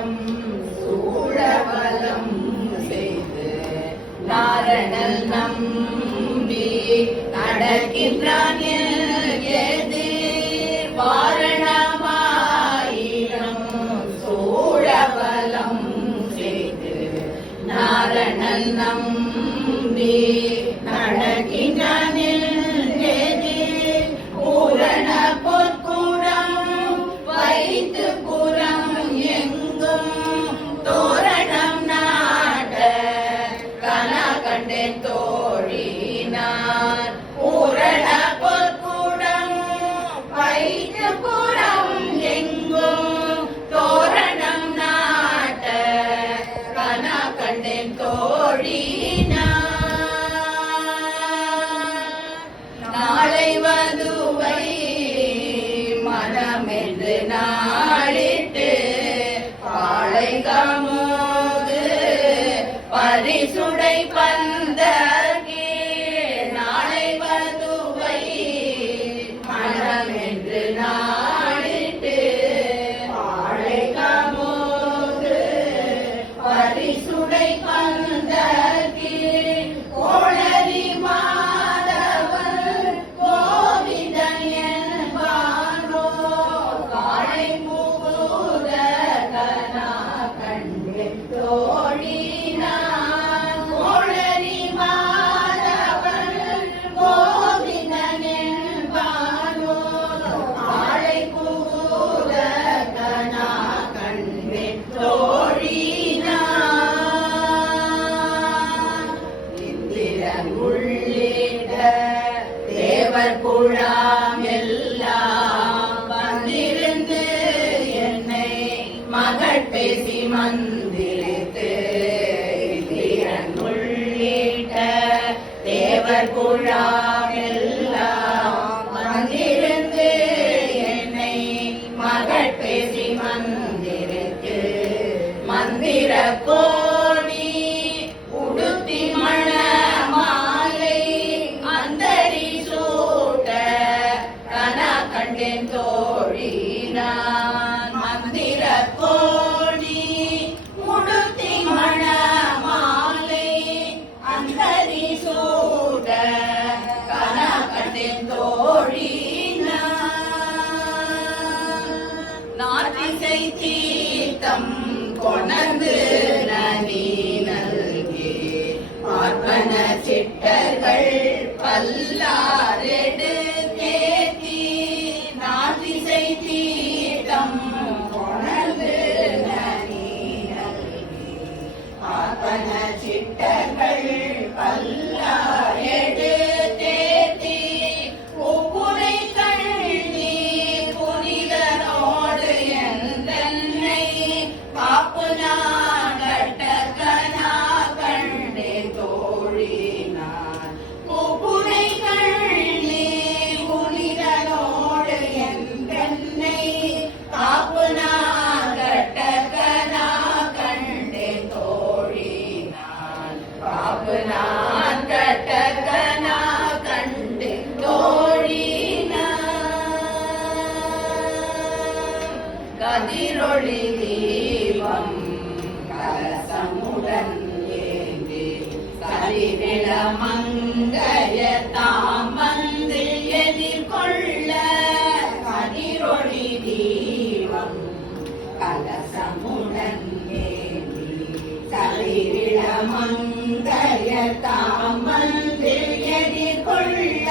பொற்கூடம் சூழவலம் செய்து நாரணல் நம்பி நடக்கின்றான் எதிர் வாரணமாயிரம் சூழவலம் செய்து நாரணல் நம்பி நடக்கின்றான் எதிர் பூரண பொற்கூடம் வைத்து புறம் எங்கும் தோரணம் நாட கனா கண்டேன் தோழினார் பூரண பொற்கூடம் வைத்து புறம் எங்கும் தோரணம் நாட கனா கண்டேன் தோழினார் நாளை வதுவை மனமென்று நாளிட்டு பாளை கமுது பரிசுடை பந்த நாளை வதுவை மனமென்று நாளிட்டு பாளை கமுது பரிசுடை பந்த கோளரி மாதவன் கோவிந்தன் என்பானோ காளை முகுத கனா கண்டேன் தோழினான் கோளரி மாதவன் கோவிந்தன் என்பானோ காளை முகுத கனா கண்டேன் தோழினான் இந்திரன் உள்ளிட தேவர் குழாம் எல்லாம் வந்திருந்து என்னை மகள் பேசி மந்திரித்து இந்திரன் உள்ளிட்ட தேவர் குழாம் எல்லாம் வந்திருந்து என்னை மகள் பேசி மந்திரித்து மந்திர கோடி உடுத்தி மண மாலை அந்தரி சூட்ட கனா கண்டேன் தோழினான் மந்திர கோடி உடுத்தி மண மாலை அந்தரி சூட்ட கனா கண்டேன் தோழினான் நாட்டிசை தீர்த்தம் கொணர்ந்து நனி நல்கி பார்ப்பன சிட்டர்கள் பல்லாரெடு தேத்தி நாட்டிசை தீர்த்தம் கொணர்ந்து நனி நல்கி பார்ப்பன சிட்டர்கள் பல்லாரெடு தேத்தி பூப்புரை கண்ணி புனிதனோடு எந்தன்னை காப்பு நாடட்ட கனா கண்டே தோழினான் பூப்புரை கண்ணி புனிதனோடு எந்தன்னை காப்பு நாடட்ட கனா கண்டே தோழினான் காப்பு நாடட்ட கனா கண்டே தோழினான் கதிரொளி தீபம் கலசமுடன் ஏந்தி கலிவிள மங்கைய தாம் வந்து எதிர்கொள்ள கதிரொளி தீபம் கலசமுடன் ஏந்தி கலிவிள மங்கைய தாம் வந்து எதிர்கொள்ள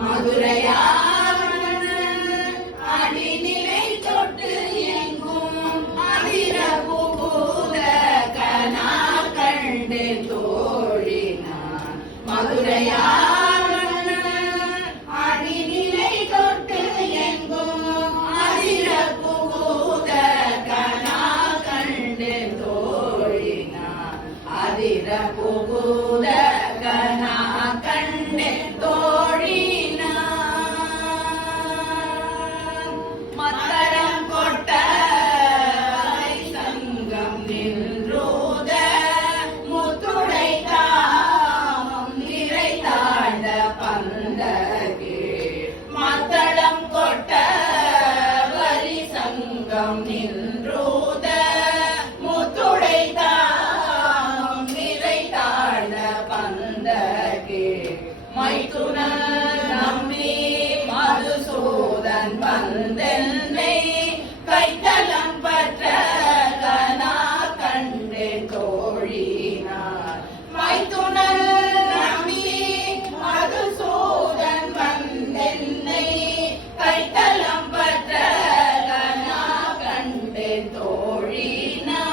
மதுரையா அடிநிலை தொட்டு எங்கும் அதிர புகுத கனா கண்டு தோழினான் மதுரையான அடிநிலை தொட்டு எங்கும் அதிர புகுத கனா கண்டு தோழினான் அதிர சூதன் வந்தென்னை கைத்தலம் பற்ற கனா கண்டேன் தோழினார் மைத்துணர் நம்பி மதுசூதன் வந்தென்னை கைத்தலம் பற்ற கனா கண்டேன் தோழினார்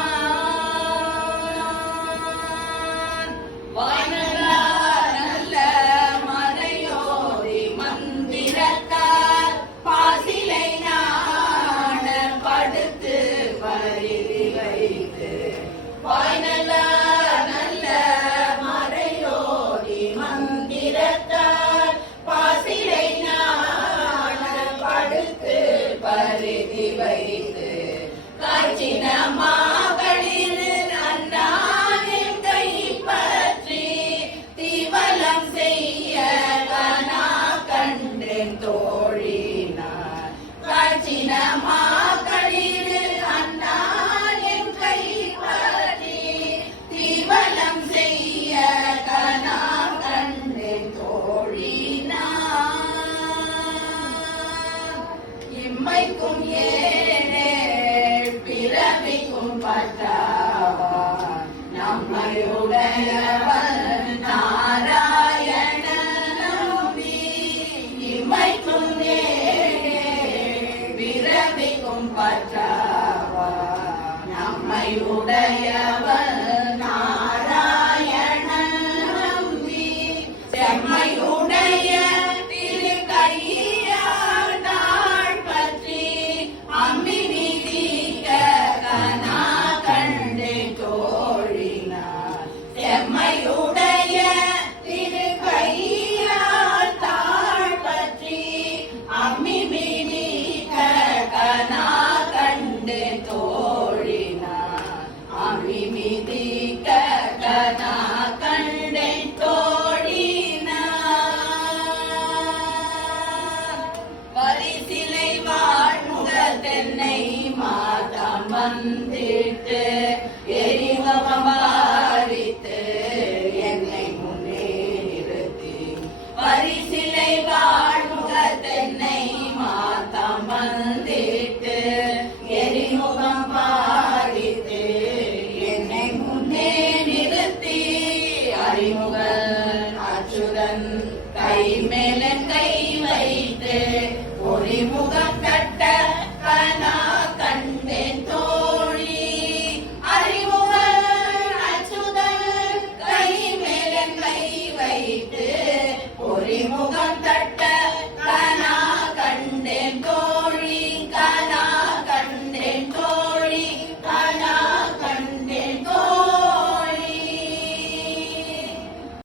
வானலார் நல்ல மறையோதி மந்திரத்தார் பாசிலை நாட படுத்து பரிதி வைத்து வானலார் நல்ல மறையோதி மந்திரத்தார் பாசிலை நாட படுத்து பரிதி வைத்து காய்ச்சின மாகளில் அண்ணாவின் கை பற்றி தீவலம் செய்ய கனா கண்டேன் தோழினார் காய்ச்சின மாகளில் அண்ணாவின் கை பற்றி தீவலம் செய்ய கனா கண்டேன் தோழினார் இம்மைக்கும் ஏழே பிறவிக்கும் பட்டாவார் நம்மையுடையவன் நாராயண நம்பி இம்மைக்கும் ஏழே பிறவிக்கும் பட்டாவார் நம்மையுடையவன் நாராயண நம்பி செம்மையுடைய திரு கையால் நாள் பற்றி அம்பி நீதிக்க கனா கண்டே தோழினார் செம்மையுடைய திரு கையால் தாழ் பற்றி அம்மி மீதிக்க கனா கண்டே தோழினார் அம்மி மீதிக்க கனா கண்டே தோழினார் பரிசிலை வாழ்முகல் தென்னை மாதம் வந்திட்டு எரிவமாரித்து என்னை முன்னே நிறுத்தி பரிசிலை வாழ்முகல் தென்னை மாதம் வந்திட்டு எரிமுகம் பாரித்து என்னை முன்னே நிறுத்தி அறிமுகன் அச்சுதன் கை மேல கை வைத்து ஒளிமுகம் கட்ட கனா கண்டேன் தோழி அறிமுகன் அச்சுதன் கை மேல கை வைத்து ஒளிமுகம் தட்ட